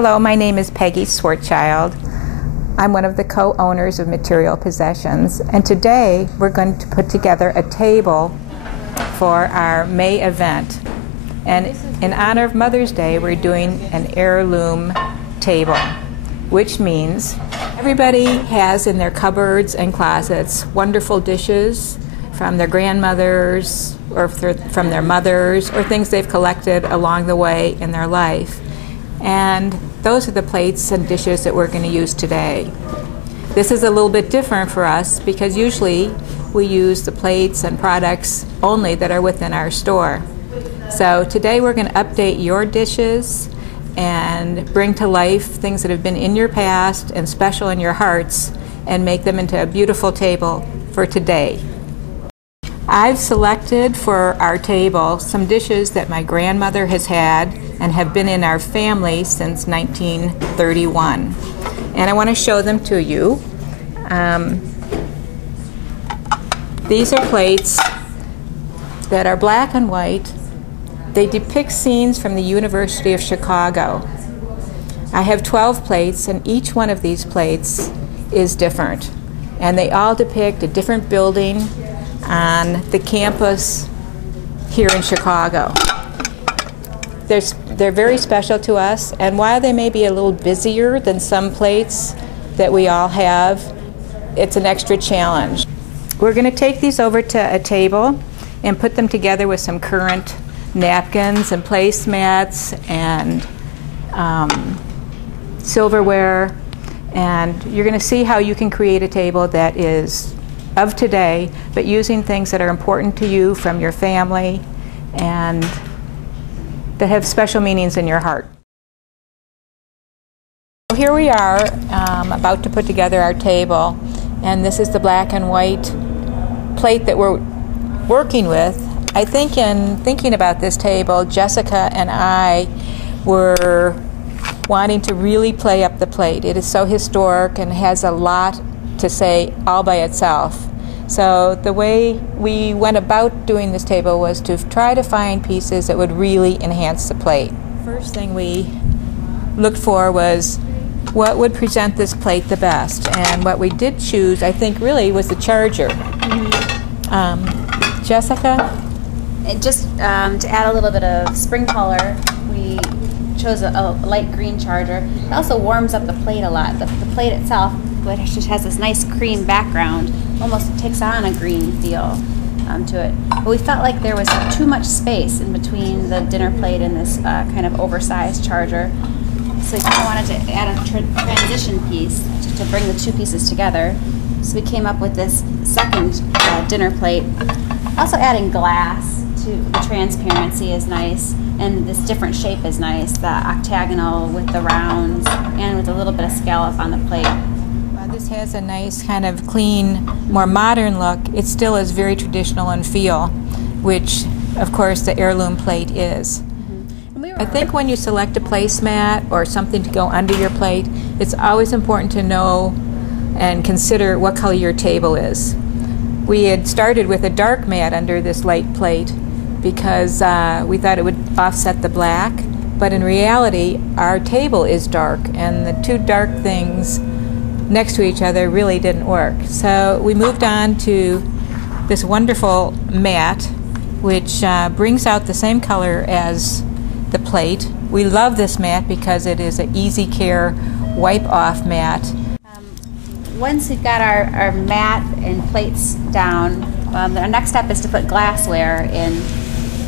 Hello, my name is Peggy Swartchild. I'm one of the co-owners of Material Possessions, and today we're going to put together a table for our May event. And in honor of Mother's Day, we're doing an heirloom table, which means everybody has in their cupboards and closets wonderful dishes from their grandmothers or from their mothers or things they've collected along the way in their life. And those are the plates and dishes that we're going to use today. This is a little bit different for us because usually we use the plates and products only that are within our store. So today we're going to update your dishes and bring to life things that have been in your past and special in your hearts and make them into a beautiful table for today. I've selected for our table some dishes that my grandmother has had and have been in our family since 1931. And I want to show them to you. These are plates that are black and white. They depict scenes from the University of Chicago. I have 12 plates, and each one of these plates is different. And they all depict a different building on the campus here in Chicago. They're very special to us, and while they may be a little busier than some plates that we all have, it's an extra challenge. We're going to take these over to a table and put them together with some current napkins and placemats and silverware, and you're going to see how you can create a table that is of today, but using things that are important to you from your family and that have special meanings in your heart. So here we are about to put together our table, and this is the black and white plate that we're working with. I think in thinking about this table, Jessica and I were wanting to really play up the plate. It is so historic and has a lot to say all by itself. So the way we went about doing this table was to try to find pieces that would really enhance the plate. First thing we looked for was what would present this plate the best, and what we did choose, I think, really was the charger. Jessica? Just to add a little bit of spring color, we chose a light green charger. It also warms up the plate a lot. The plate itself, which just has this nice cream background, almost takes on a green feel to it. But we felt like there was too much space in between the dinner plate and this kind of oversized charger. So we kind of wanted to add a transition piece to bring the two pieces together. So we came up with this second dinner plate. Also adding glass to the transparency is nice, and this different shape is nice, the octagonal with the rounds and with a little bit of scallop on the plate. This has a nice kind of clean, more modern look. It still is very traditional in feel, which of course the heirloom plate is. I think when you select a placemat or something to go under your plate, it's always important to know and consider what color your table is. We had started with a dark mat under this light plate because we thought it would offset the black, but in reality our table is dark, and the two dark things next to each other really didn't work. So we moved on to this wonderful mat, which brings out the same color as the plate. We love this mat because it is an easy care wipe-off mat. Once we've got our mat and plates down, our next step is to put glassware in.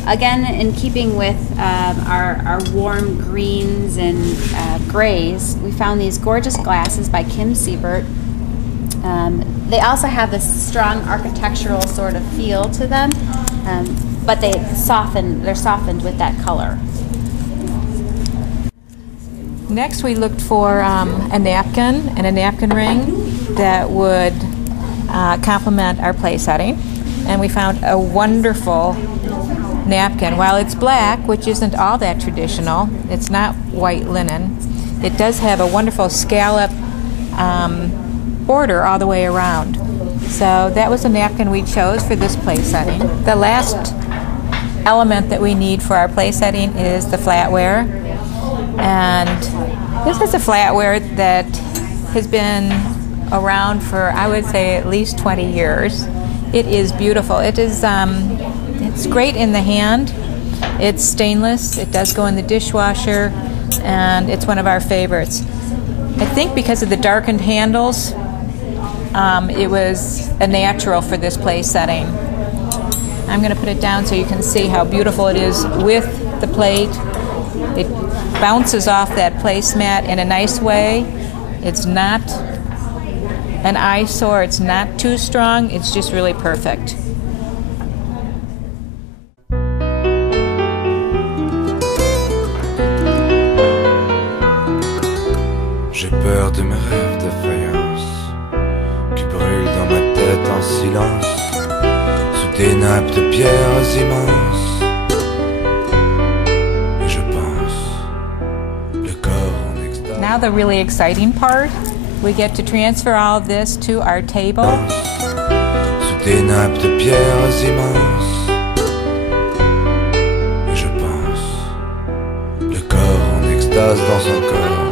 Again, in keeping with our warm greens and grays, we found these gorgeous glasses by Kim Siebert. They also have this strong architectural sort of feel to them, but they're softened with that color. Next we looked for a napkin and a napkin ring that would complement our place setting, and we found a wonderful napkin. While it's black, which isn't all that traditional, it's not white linen, it does have a wonderful scallop border all the way around. So that was the napkin we chose for this place setting. The last element that we need for our place setting is the flatware, and This is a flatware that has been around for, I would say, at least 20 years. It is beautiful. It is, it's great in the hand. It's stainless. It does go in the dishwasher, and it's one of our favorites. I think because of the darkened handles, it was a natural for this place setting. I'm going to put it down so you can see how beautiful it is with the plate. It bounces off that placemat in a nice way. It's not an eyesore. It's not too strong. It's just really perfect. J'ai peur de mes rêves de faïence qui brûlent dans ma tête en silence sous des nappes de pierres immenses. Et je pense le corps en extase. Now the really exciting part, we get to transfer all of this to our table. Sous des nappes de pierres immenses. Et je pense le corps en extase dans son corps.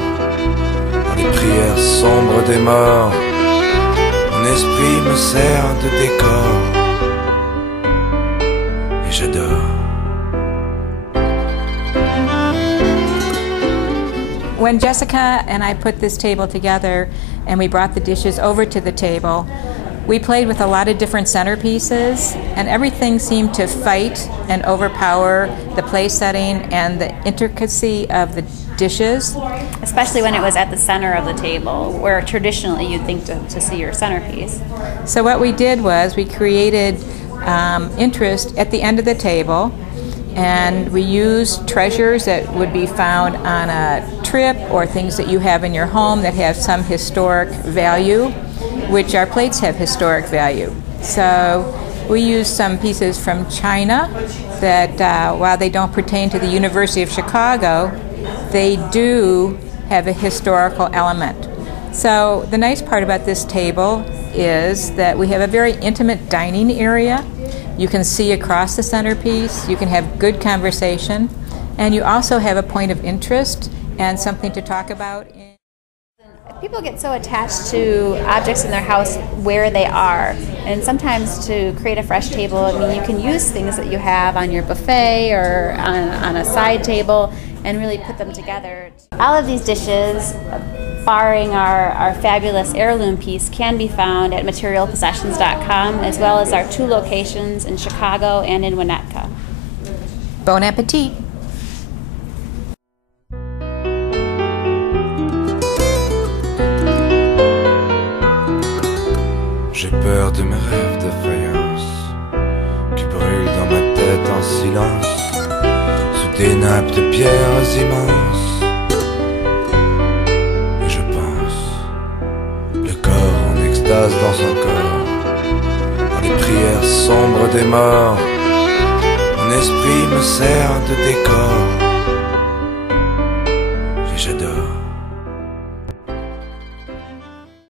Les prières sombres des morts, mon esprit me sert de décor, et j'adore. When Jessica and I put this table together and we brought the dishes over to the table, we played with a lot of different centerpieces, and everything seemed to fight and overpower the place setting and the intricacy of the dishes. Especially when it was at the center of the table, where traditionally you'd think to see your centerpiece. So what we did was we created interest at the end of the table, and we used treasures that would be found on a trip or things that you have in your home that have some historic value, which our plates have historic value. So we used some pieces from China that, while they don't pertain to the University of Chicago, they do have a historical element. So the nice part about this table is that we have a very intimate dining area. You can see across the centerpiece, you can have good conversation, and you also have a point of interest and something to talk about. People get so attached to objects in their house where they are, and sometimes to create a fresh table, I mean, you can use things that you have on your buffet or on a side table and really put them together. All of these dishes, barring our fabulous heirloom piece, can be found at materialpossessions.com, as well as our 2 locations in Chicago and in Winnetka. Bon appetit! J'ai peur de mes rêves de faïence qui brûlent dans ma tête en silence sous des nappes de pierres immenses. Et je pense le corps en extase dans son corps, dans les prières sombres des morts. Mon esprit me sert de décor.